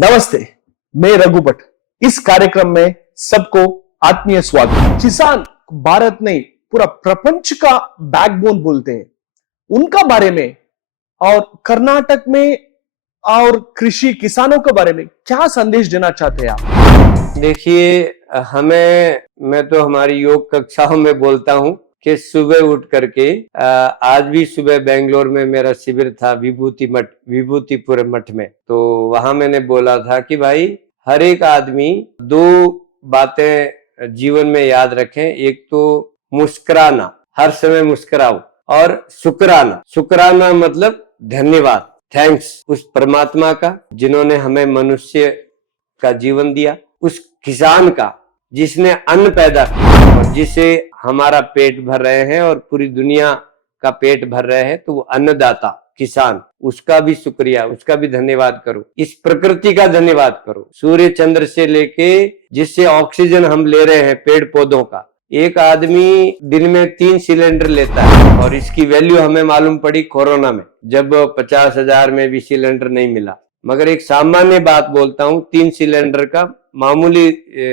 नमस्ते, मैं रघु भट्ट। इस कार्यक्रम में सबको आत्मीय स्वागत। किसान भारत नहीं पूरा प्रपंच का बैकबोन बोलते हैं, उनका बारे में और कर्नाटक में और कृषि किसानों के बारे में क्या संदेश देना चाहते हैं आप? देखिए, मैं तो हमारी योग कक्षाओं में बोलता हूं कि सुबह उठ करके आज भी सुबह बेंगलोर में मेरा शिविर था विभूतिपुर मठ में। तो वहां मैंने बोला था कि भाई हर एक आदमी दो बातें जीवन में याद रखें। एक तो मुस्कुराना, हर समय मुस्कुराओ, और शुक्राना मतलब धन्यवाद, थैंक्स उस परमात्मा का जिन्होंने हमें मनुष्य का जीवन दिया, उस किसान का जिसने अन्न पैदा किया और जिसे हमारा पेट भर रहे हैं और पूरी दुनिया का पेट भर रहे हैं। तो वो अन्नदाता किसान, उसका भी शुक्रिया, उसका भी धन्यवाद करो। इस प्रकृति का धन्यवाद करो, सूर्य चंद्र से लेके जिससे ऑक्सीजन हम ले रहे हैं, पेड़ पौधों का। एक आदमी दिन में 3 सिलेंडर लेता है और इसकी वैल्यू हमें मालूम पड़ी कोरोना में, जब 50,000 में भी सिलेंडर नहीं मिला। मगर एक सामान्य बात बोलता हूं, 3 सिलेंडर का मामूली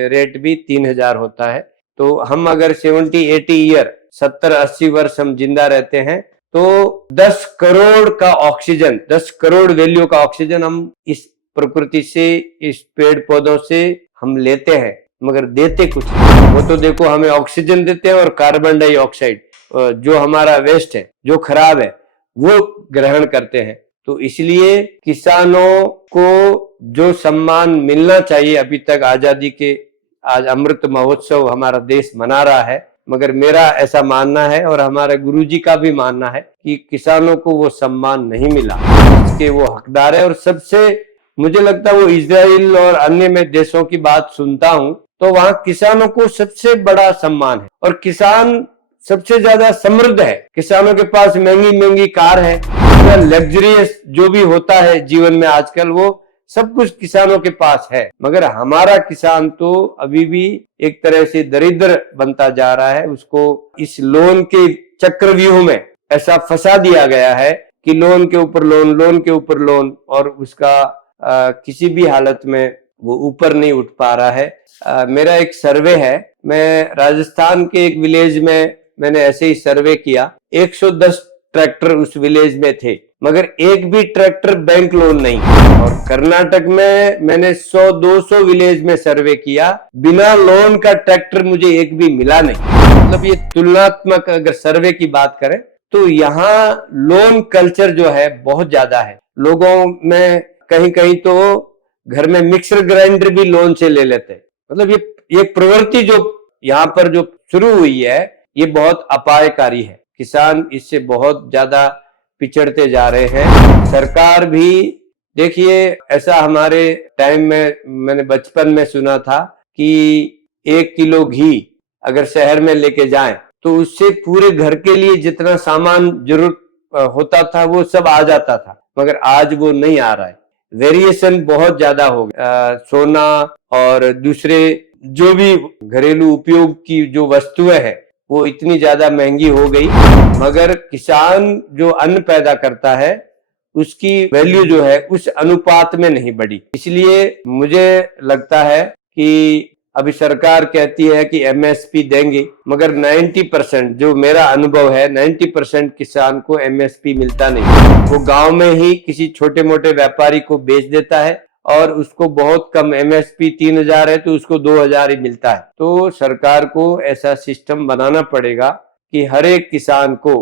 रेट भी 3,000 होता है। तो हम अगर 70-80 ईयर 70-80 वर्ष हम जिंदा रहते हैं तो 10 करोड़ का ऑक्सीजन, 10 करोड़ वैल्यू का ऑक्सीजन हम इस प्रकृति से, इस पेड़ पौधों से हम लेते हैं, मगर देते कुछ नहीं। वो तो देखो हमें ऑक्सीजन देते हैं और कार्बन डाइऑक्साइड जो हमारा वेस्ट है, जो खराब है, वो ग्रहण करते हैं। तो इसलिए किसानों को जो सम्मान मिलना चाहिए, अभी तक आजादी के आज अमृत महोत्सव हमारा देश मना रहा है, मगर मेरा ऐसा मानना है और हमारे गुरुजी का भी मानना है कि किसानों को वो सम्मान नहीं मिला जिसके वो हकदार है। और सबसे मुझे लगता है वो इजराइल और अन्य में देशों की बात सुनता हूं तो वहां किसानों को सबसे बड़ा सम्मान है और किसान सबसे ज्यादा समृद्ध है। किसानों के पास महंगी महंगी कार है, लग्जरियस जो भी होता है जीवन में आजकल, वो सब कुछ किसानों के पास है। मगर हमारा किसान तो अभी भी एक तरह से दरिद्र बनता जा रहा है। उसको इस लोन के चक्रव्यूह में ऐसा फंसा दिया गया है कि लोन के ऊपर लोन, लोन के ऊपर लोन, और उसका किसी भी हालत में वो ऊपर नहीं उठ पा रहा है। मेरा एक सर्वे है, मैं राजस्थान के एक विलेज में मैंने ऐसे ही सर्वे किया। 110 ट्रैक्टर उस विलेज में थे, मगर एक भी ट्रैक्टर बैंक लोन नहीं। और कर्नाटक में मैंने 100-200 विलेज में सर्वे किया, बिना लोन का ट्रैक्टर मुझे एक भी मिला नहीं। मतलब ये तुलनात्मक अगर सर्वे की बात करें तो यहाँ लोन कल्चर जो है बहुत ज्यादा है लोगों में। कहीं कहीं तो घर में मिक्सर ग्राइंडर भी लोन से ले लेते हैं। मतलब ये प्रवृत्ति जो यहाँ पर जो शुरू हुई है, ये बहुत अपायकारी है। किसान इससे बहुत ज्यादा पिछड़ते जा रहे हैं। सरकार भी देखिए, ऐसा हमारे टाइम में मैंने बचपन में सुना था कि 1 किलो घी अगर शहर में लेके जाएं तो उससे पूरे घर के लिए जितना सामान जरूरत होता था वो सब आ जाता था, मगर आज वो नहीं आ रहा है। वेरिएशन बहुत ज्यादा हो गया। सोना और दूसरे जो भी घरेलू उपयोग की जो वस्तुएं हैं वो इतनी ज्यादा महंगी हो गई, मगर किसान जो अन्न पैदा करता है उसकी वैल्यू जो है उस अनुपात में नहीं बढ़ी। इसलिए मुझे लगता है कि अभी सरकार कहती है कि एमएसपी देंगे, मगर 90%, जो मेरा अनुभव है, 90% किसान को एमएसपी मिलता नहीं। वो गांव में ही किसी छोटे मोटे व्यापारी को बेच देता है और उसको बहुत कम, एमएसपी 3,000 है तो उसको 2,000 ही मिलता है। तो सरकार को ऐसा सिस्टम बनाना पड़ेगा कि हर एक किसान को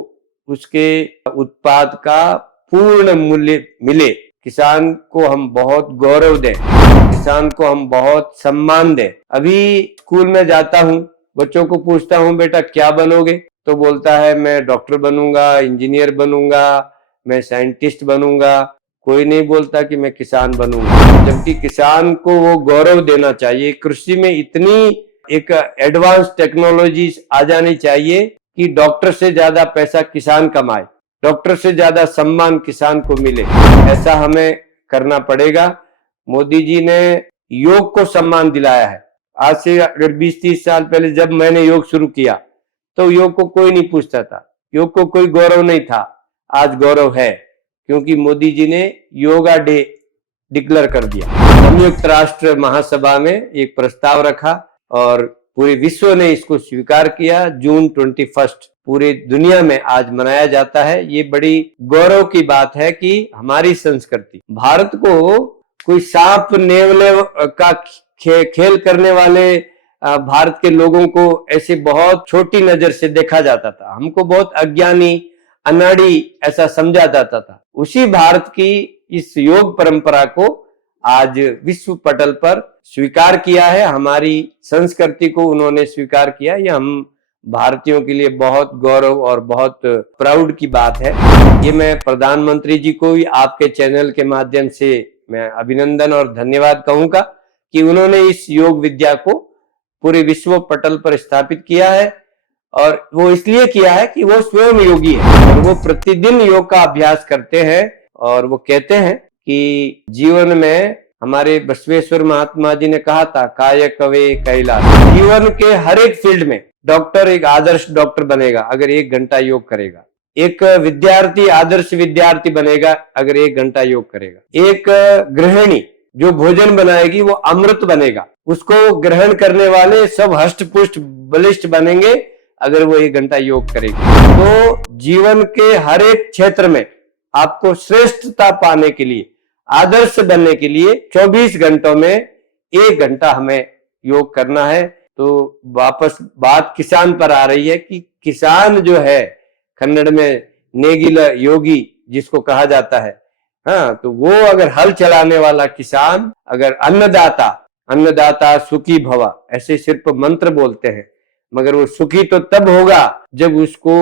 उसके उत्पाद का पूर्ण मूल्य मिले। किसान को हम बहुत गौरव दें, किसान को हम बहुत सम्मान दें। अभी स्कूल में जाता हूँ, बच्चों को पूछता हूँ बेटा क्या बनोगे, तो बोलता है मैं डॉक्टर बनूंगा, इंजीनियर बनूंगा, मैं साइंटिस्ट बनूंगा। कोई नहीं बोलता कि मैं किसान बनूंगा, जबकि किसान को वो गौरव देना चाहिए। कृषि में इतनी एक एडवांस टेक्नोलॉजी आ जानी चाहिए कि डॉक्टर से ज्यादा पैसा किसान कमाए, डॉक्टर से ज्यादा सम्मान किसान को मिले। ऐसा हमें करना पड़ेगा। मोदी जी ने योग को सम्मान दिलाया है। आज से अगर 20-30 साल पहले जब मैंने योग शुरू किया तो योग को कोई नहीं पूछता था, योग को कोई गौरव नहीं था। आज गौरव है, क्योंकि मोदी जी ने योगा डे डिक्लेयर कर दिया। संयुक्त राष्ट्र महासभा में एक प्रस्ताव रखा और पूरे विश्व ने इसको स्वीकार किया। जून 21 पूरी दुनिया में आज मनाया जाता है। ये बड़ी गौरव की बात है कि हमारी संस्कृति, भारत को कोई सांप नेवले का खेल करने वाले भारत के लोगों को ऐसे बहुत छोटी नजर से देखा जाता था। हमको बहुत अज्ञानी, अनाड़ी ऐसा समझा जाता था। उसी भारत की इस योग परंपरा को आज विश्व पटल पर स्वीकार किया है। हमारी संस्कृति को उन्होंने स्वीकार किया। ये हम भारतीयों के लिए बहुत गौरव और बहुत प्राउड की बात है। ये मैं प्रधानमंत्री जी को भी आपके चैनल के माध्यम से मैं अभिनंदन और धन्यवाद कहूंगा कि उन्होंने इस योग विद्या को पूरे विश्व पटल पर स्थापित किया है। और वो इसलिए किया है कि वो स्वयं योगी है और वो प्रतिदिन योग का अभ्यास करते हैं। और वो कहते हैं कि जीवन में, हमारे बसवेश्वर महात्मा जी ने कहा था, काय कवे कैलाश। जीवन के हर एक फील्ड में डॉक्टर एक आदर्श डॉक्टर बनेगा अगर 1 घंटा योग करेगा। एक विद्यार्थी आदर्श विद्यार्थी बनेगा अगर 1 घंटा योग करेगा। एक गृहिणी जो भोजन बनाएगी वो अमृत बनेगा। उसको ग्रहण करने वाले सब हष्ट पुष्ट बलिष्ठ बनेंगे अगर वो 1 घंटा योग करेगी। तो जीवन के हर एक क्षेत्र में आपको श्रेष्ठता पाने के लिए, आदर्श बनने के लिए 24 घंटों में 1 घंटा हमें योग करना है। तो वापस बात किसान पर आ रही है कि किसान जो है, कन्नड़ में नेगिल योगी जिसको कहा जाता है, हाँ, तो वो अगर हल चलाने वाला किसान, अगर अन्नदाता सुखी भवा ऐसे सिर्फ मंत्र बोलते हैं, मगर वो सुखी तो तब होगा जब उसको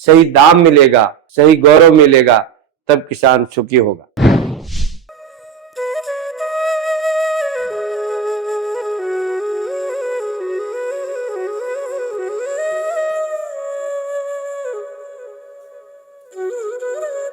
सही दाम मिलेगा, सही गौरव मिलेगा, तब किसान सुखी होगा।